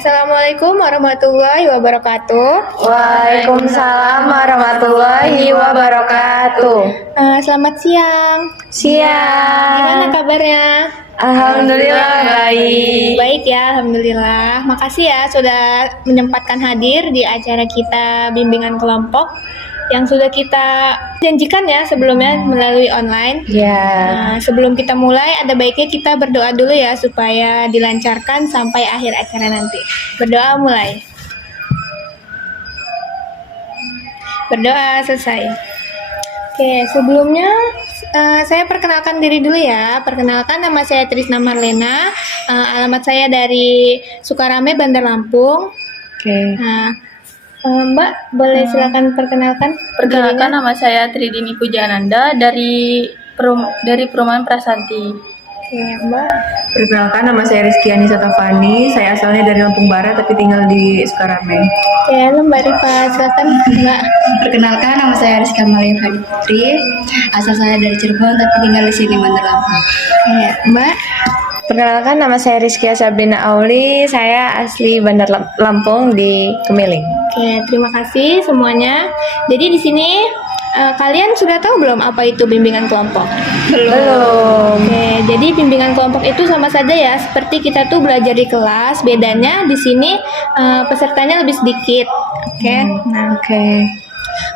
Assalamualaikum warahmatullahi wabarakatuh. Waalaikumsalam warahmatullahi wabarakatuh. Selamat siang. Gimana Siang. kabarnya? Alhamdulillah baik. Baik ya, alhamdulillah. Makasih ya sudah menyempatkan hadir di acara kita bimbingan kelompok yang sudah kita janjikan ya sebelumnya melalui online. Ya. Sebelum kita mulai, ada baiknya kita berdoa dulu ya supaya dilancarkan sampai akhir acara nanti. Berdoa mulai. Berdoa selesai. Oke, sebelumnya saya perkenalkan diri dulu ya. Perkenalkan, nama saya Trisna Marlena. Alamat saya dari Sukarame, Bandar Lampung. Oke. Mbak, boleh silakan perkenalkan. Perkenalkan, dirinya? nama saya Tridini Pujananda dari Perumahan Prasanti. Oke, Mbak. Perkenalkan, nama saya Rizky Anissa Tafani. Saya asalnya dari Lampung Barat tapi tinggal di Sukarame. Oke, halo Mbak Rifa, silakan Mbak. Perkenalkan, nama saya Rizka Maria Fadi Putri. Asal saya dari Cirebon tapi tinggal di sini Bandar Lampung. Oke, Mbak. Perkenalkan, nama saya Rizkia Sabrina Auli. Saya asli Bandar Lampung di Kemiling. Oke, terima kasih semuanya. Jadi di sini kalian sudah tahu belum apa itu bimbingan kelompok? Belum. Oke, jadi bimbingan kelompok itu sama saja ya, seperti kita tuh belajar di kelas. Bedanya di sini pesertanya lebih sedikit. Oke. Nah, Oke.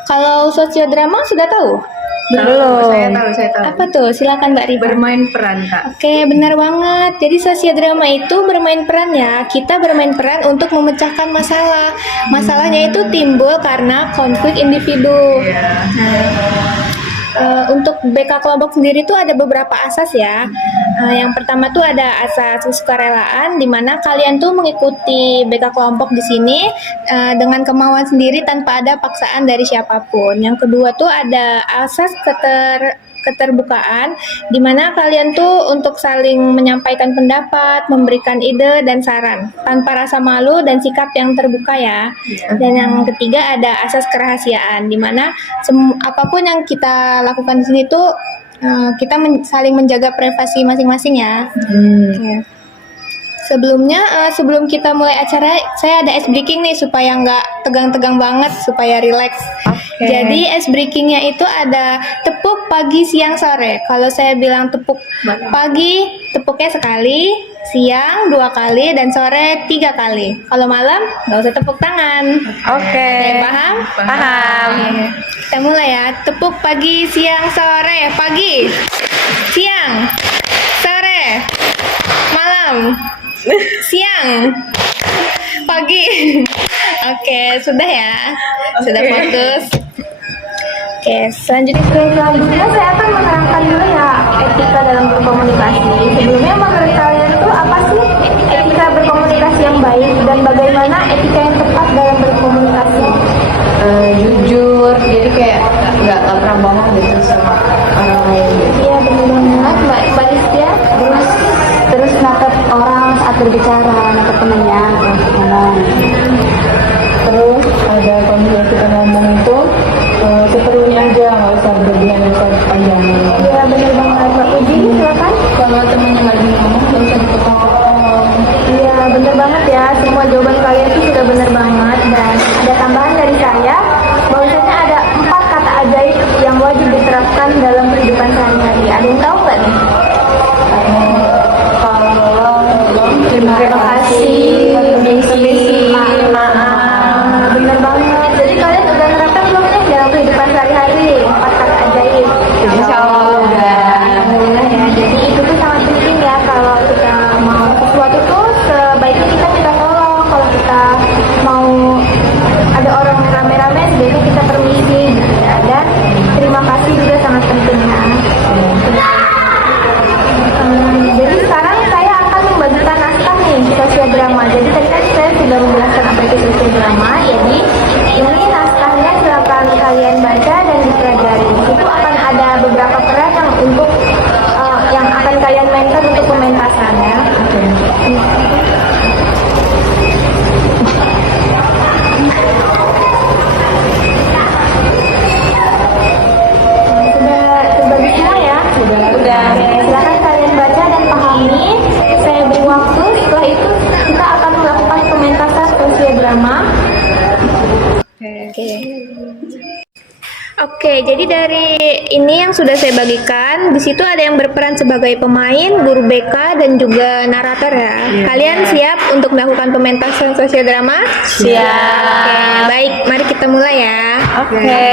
kalau sosiodrama sudah tahu? Belum. Saya tahu. Apa tuh? Silakan Mbak Rifa. Bermain peran, Kak. Oke, benar banget. Jadi sosiodrama itu bermain peran ya. Kita bermain peran untuk memecahkan masalah. Masalahnya itu timbul karena konflik individu. Untuk BK kelompok sendiri tuh ada beberapa asas ya. Yang pertama tuh ada asas kesukarelaan, di mana kalian tuh mengikuti BK kelompok di sini dengan kemauan sendiri tanpa ada paksaan dari siapapun. Yang kedua tuh ada asas keterbukaan, di mana kalian tuh untuk saling menyampaikan pendapat, memberikan ide dan saran tanpa rasa malu dan sikap yang terbuka ya. Dan yang ketiga ada asas kerahasiaan, di mana apapun yang kita lakukan di sini tuh kita saling menjaga privasi masing-masing ya. Oke. Sebelumnya, sebelum kita mulai acara, saya ada ice breaking nih supaya nggak tegang-tegang banget, supaya rileks. Jadi ice breakingnya itu ada tepuk pagi, siang, sore. Kalau saya bilang tepuk pagi, tepuknya sekali, siang 2 kali, dan sore 3 kali. Kalau malam nggak usah tepuk tangan. Oke. Ada yang paham? Paham. Oke. Kita mulai ya. Tepuk pagi, siang, sore. Pagi, siang, sore, malam, siang, pagi. Oke, sudah ya. Sudah fokus. Oke, selanjutnya saya akan menerangkan dulu ya etika dalam berkomunikasi. Sebelumnya menurut kalian itu apa sih etika berkomunikasi yang baik dan bagaimana etika yang tepat dalam berkomunikasi? Jujur, jadi kayak nggak pernah bohong gitu sama orang lain. Iya, benar banget Mbak Listia. Terus natap orang saat berbicara, natap temannya, ngomong. Terus ada kalau misalnya kita ngomong itu seperlunya aja, nggak usah berlebihan, nggak usah panjang. Iya, benar banget Mbak Uji, silakan. Kalau temennya lagi ngomong, nggak usah dipotong. Iya, benar banget ya. Semua jawaban kalian itu sudah benar banget. Dan ada tambahan dari saya, bahwasanya ada 4 kata ajaib yang wajib diterapkan dalam kehidupan sehari-hari. Ada yang tahu nggak nih? Terima kasih, permisi, maaf. Benar banget. Jadi kalian udah nerapkan Oke, jadi dari ini yang sudah saya bagikan, di situ ada yang berperan sebagai pemain, guru BK, dan juga narator ya. Kalian siap untuk melakukan pementasan sosial drama? Siap. Oke, baik, mari kita mulai ya. Oke.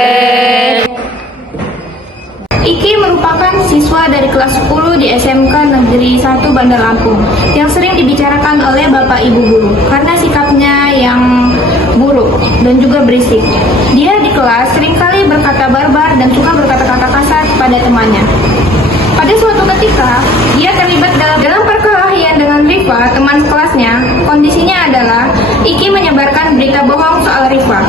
Iki merupakan siswa dari kelas 10 di SMK Negeri 1 Bandar Lampung yang sering dibicarakan oleh Bapak Ibu guru karena sikapnya yang buruk dan juga berisik. Dia di kelas seringkali berkata barbar dan suka berkata-kata kasar pada temannya. Pada suatu ketika, dia terlibat dalam perkelahian dengan Rifa, teman sekelasnya. Kondisinya adalah Iki menyebarkan berita bohong soal Rifa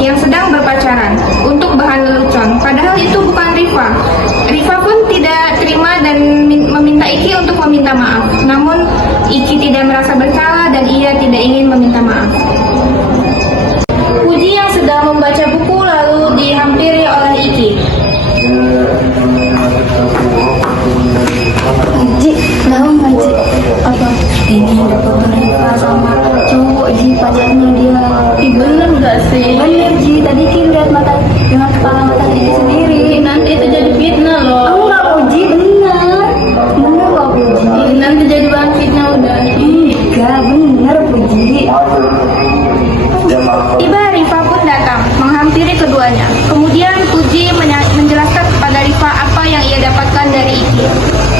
yang sedang berpacaran untuk bahan lelucon. Padahal itu bukan Rifa. Rifa pun tidak terima dan meminta Iki untuk meminta maaf. Namun Iki tidak merasa bersalah dan ia tidak ingin meminta maaf. Puji yang sedang membaca buku lalu dihampiri oleh Iki. Ji, tahu nggak Ji? Apa? Ini ada foto Rifa sama cowok Ji, pacarnya dia. Ih, bener nggak sih? Bener Ji, tadi Ki lihat mata dengan kepala mata diri sendiri. Ih, nanti itu jadi fitnah loh. Kamu nggak Puji, bener. Bener kok Puji. Ih, nanti jadi bahan fitnah udah. Enggak, bener Puji. Tiba Rifa pun datang, menghampiri keduanya. Kemudian Puji menjelaskan kepada Rifa apa yang ia dapatkan dari Iki.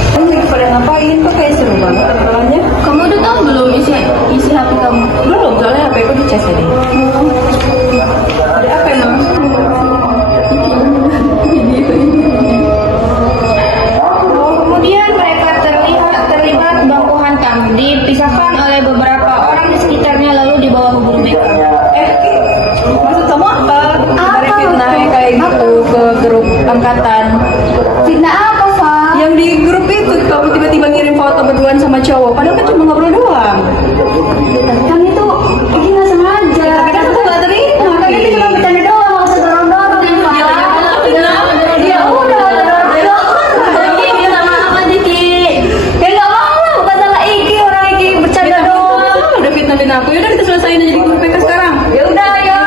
Kamu lagi pada ngapain? Kok kayak seru banget obrolannya? Kamu udah tahu belum isi HP kamu? Belum, soalnya HP aku dicas tadi. Ada apa emang? Kemudian mereka terlibat baku hantam, dipisahkan oleh beberapa orang di sekitarnya lalu dibawa ke guru BK. Maksud kamu apa? Dari fitnah yang kayak gitu ke grup angkatan. Fitnah apa, Fa? Yang di grup itu kamu tiba-tiba ngirim foto berduaan sama cowok, padahal kan cuma ngobrol doang. Kan itu Iki nggak sengaja. Tapi kan aku nggak terima. Kan itu cuma bercanda doang, nggak usah dorong-dorong ya, Fa. Ya udah, dorong-dorong. Iki minta maaf aja, Ki. Ya nggak mau lah, bukan salah Iki, orang Iki bercanda doang. Udah fitnah aku, yaudah kita selesain aja di grup PK sekarang. Ya udah, ayo.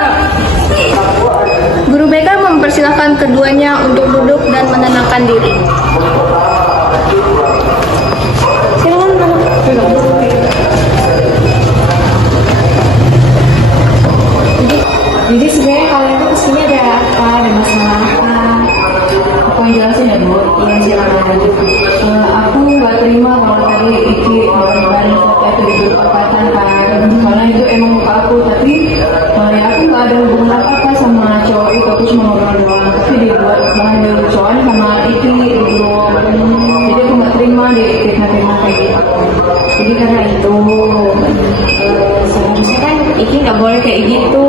Guru BK mempersilahkan keduanya untuk duduk dan menenangkan diri. Jadi sebenarnya kalian tuh kesini ada apa? Ada masalah apa? Aku yang jelasin ya Bu. Iya silakan. Aku nggak terima kalau tadi Iki nyebarin foto itu di grup angkatan kan. Soalnya itu emang muka aku, tapi ya aku nggak ada hubungan apa-apa sama cowok itu. Aku cuma ngobrol doang. Tapi dibuat bahan lelucon sama Iki di grup. Jadi aku nggak terima di fitnah-fitnah kayak gitu. Jadi karena itu Seharusnya kan Iki nggak boleh kayak gitu,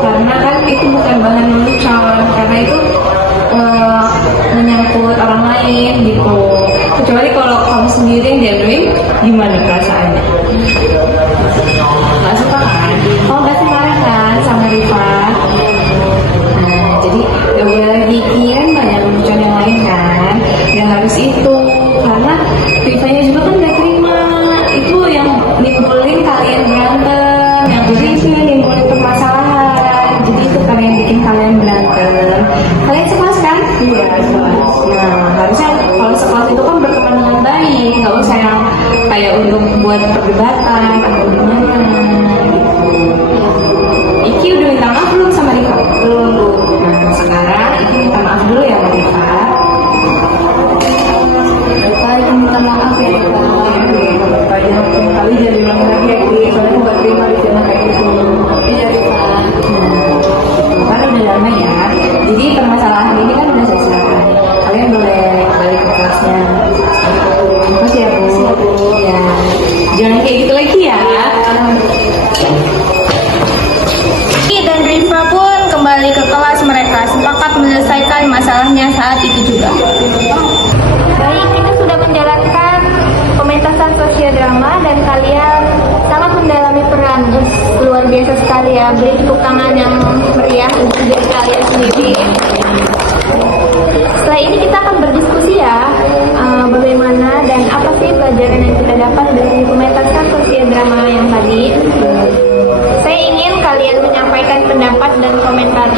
karena kan itu bukan bahan lelucon, karena itu menyangkut orang lain gitu. Kecuali kalau kamu sendiri yang diaduin, gimana perasaannya? Nggak suka kan? Kamu pasti marah kan sama Rifa? Nah, jadi gak boleh lagi Iki kan banyak lelucon yang lain kan? Gak harus itu, karena Rifanya juga kan gak terima. Itu yang nimbulin kalian berantem, yang itu yang nimbulin permasalahan. Jadi itu kan yang bikin kalian berantem. Kalian sekelas kan? Iya, sekelas. Nah, harusnya kalau sekelas itu kan berteman dengan baik, nggak usah yang kayak untuk buat perdebatan atau gimana gitu. Iki udah minta maaf belum sama Rifa? Belum. Nah, sekarang Iki minta maaf dulu ya sama Rifa. Rifa, Iki minta maaf ya, Rifa. banyak kali jadi ulang lagi ya Iki. Soalnya aku nggak terima di fitnah kayak gitu. Iya, Rifa. Kan udah damai ya. Jadi permasalahan ini kan udah selesai. Kalian boleh balik ke kelasnya. Makasih ya Bu. Ya. Jangan kayak gitu lagi ya. Iki dan Rifa pun kembali ke kelas mereka, sepakat menyelesaikan masalahnya saat itu juga. Baik, kita sudah menjalankan pementasan sosial drama dan kalian sangat mendalami peran. Luar biasa sekali ya, beri tepuk tangan yang meriah untuk diri kalian sendiri. Setelah ini kita akan berdiskusi ya, bagaimana dan apa sih pelajaran yang kita dapat dari pementasan sosial drama yang tadi. Saya ingin kalian menyampaikan pendapat dan komentar.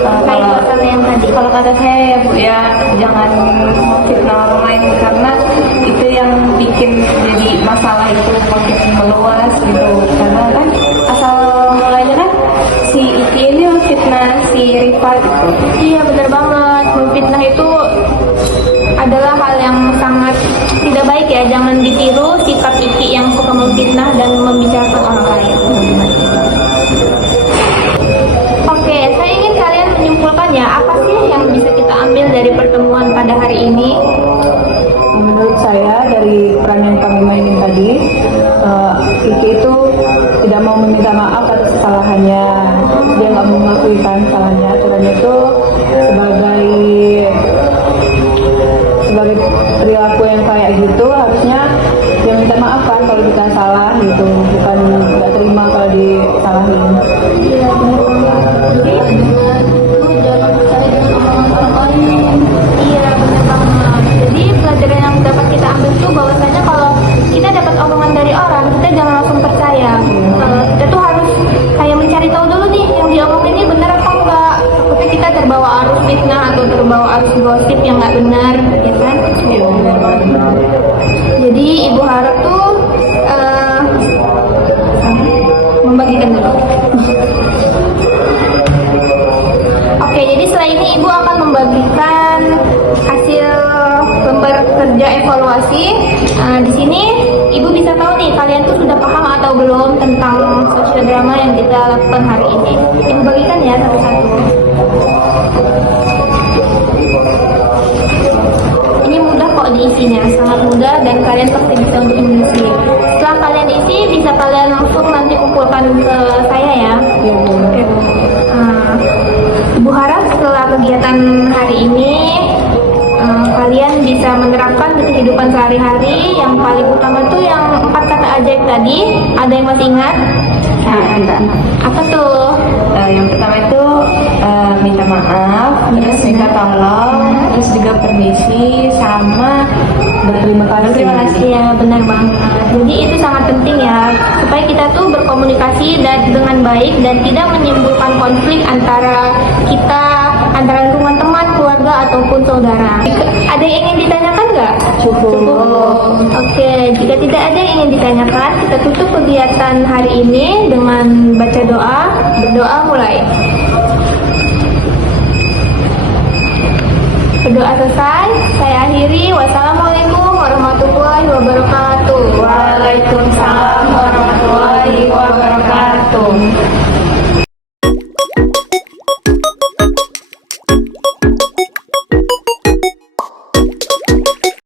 terkait masalah yang tadi? Kalau kata saya ya Bu ya, jangan fitnah orang lain karena itu yang bikin jadi masalah itu makin meluas gitu. Karena kan asal mulanya kan si Iki ini fitnah si Rifa gitu. Iya benar banget, memfitnah itu adalah hal yang sangat tidak baik ya. Jangan ditiru sikap Iki yang suka memfitnah dan membicarakan orang lain. Oke, saya ingin kalian menyimpulkan ya, apa sih yang bisa kita ambil dari pertemuan pada hari ini? Menurut saya dari peran yang kami mainin tadi, Kiki itu tidak mau meminta maaf atas kesalahannya. Dia nggak mau mengakuikan kesalahannya. Aturannya itu sebagai perilaku yang kayak gitu harusnya dia minta maaf kan kalau kita salah gitu, bukan nggak terima kalau disalahin. Iya benar banget. Jadi jangan percaya dengan omongan orang lain. Iya benar banget. Jadi pelajaran yang dapat kita ambil tuh bahwasanya kalau kita dapat omongan dari orang, kita jangan langsung percaya. Kita tuh harus kayak mencari tahu dulu nih yang diomongin ini benar apa enggak. Takutnya kita terbawa arus fitnah atau terbawa arus gosip yang nggak benar, ya kan? Iya benar banget. Jadi ibu harap tuh membagikan dulu. Oke, jadi setelah ini ibu akan membagikan hasil lembar kerja evaluasi. Di sini ibu bisa tahu nih kalian tuh sudah paham atau belum tentang sosial drama yang kita lakukan hari ini. Ibu bagikan ya satu-satu. Ini mudah kok diisinya, sangat mudah dan kalian pasti bisa untuk mengisi. Setelah kalian isi, bisa kalian langsung nanti kumpulkan ke saya ya. Oke. Ibu harap setelah kegiatan hari ini kalian bisa menerapkan di kehidupan sehari-hari. Yang paling utama tuh yang 4 kata ajaib tadi. Ada yang masih ingat? Ada. Apa tuh? Yang pertama itu minta maaf, terus minta tolong, terus juga permisi, sama berterima kasih. Terima kasih ya, benar banget. Jadi itu sangat penting ya, supaya kita tuh berkomunikasi dan dengan baik dan tidak menimbulkan konflik antara kita, antara lingkungan teman, keluarga ataupun saudara. Ada yang ingin ditanyakan nggak? Cukup. Oke, jika tidak ada yang ingin ditanyakan, kita tutup kegiatan hari ini dengan baca doa. Berdoa mulai. Berdoa selesai, saya akhiri. Wassalamualaikum